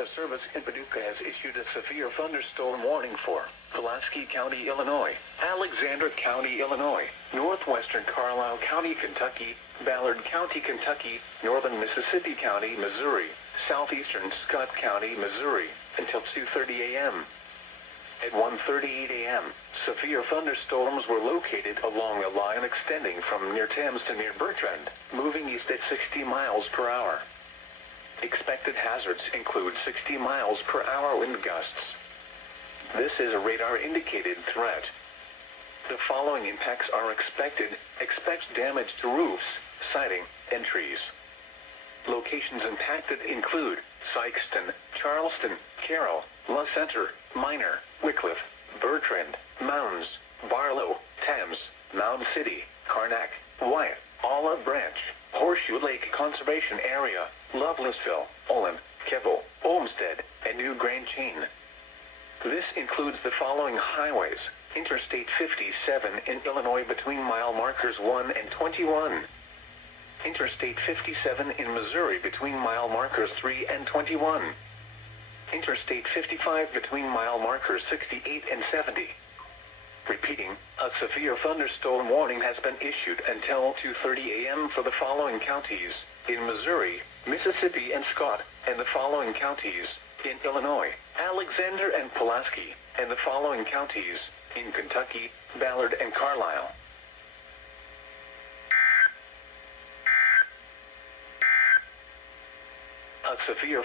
Weather Service in Paducah has issued a severe thunderstorm warning for Pulaski County, Illinois, Alexander County, Illinois, northwestern Carlisle County, Kentucky, Ballard County, Kentucky, northern Mississippi County, Missouri, southeastern Scott County, Missouri, until 2:30 a.m. At 1:38 a.m., severe thunderstorms were located along a line extending from near Thames to near Bertrand, moving east at 60 miles per hour. Expected hazards include 60 miles per hour wind gusts. This is a radar-indicated threat. The following impacts are expected. Expect damage to roofs, siding, and trees. Locations impacted include Sykeston, Charleston, Carroll, La Center, Minor, Wickliffe, Bertrand, Mounds, Barlow, Thames, Mound City, Karnak, Wyatt, Olive Branch, Horseshoe Lake Conservation Area, Lovelessville, Olin, Keble, Olmsted, and New Grand Chain. This includes the following highways: Interstate 57 in Illinois between mile markers 1 and 21. Interstate 57 in Missouri between mile markers 3 and 21. Interstate 55 between mile markers 68 and 70. Repeating, a severe thunderstorm warning has been issued until 2:30 a.m. for the following counties in Missouri, Mississippi, and Scott, and the following counties in Illinois, Alexander and Pulaski, and the following counties in Kentucky, Ballard and Carlisle. A severe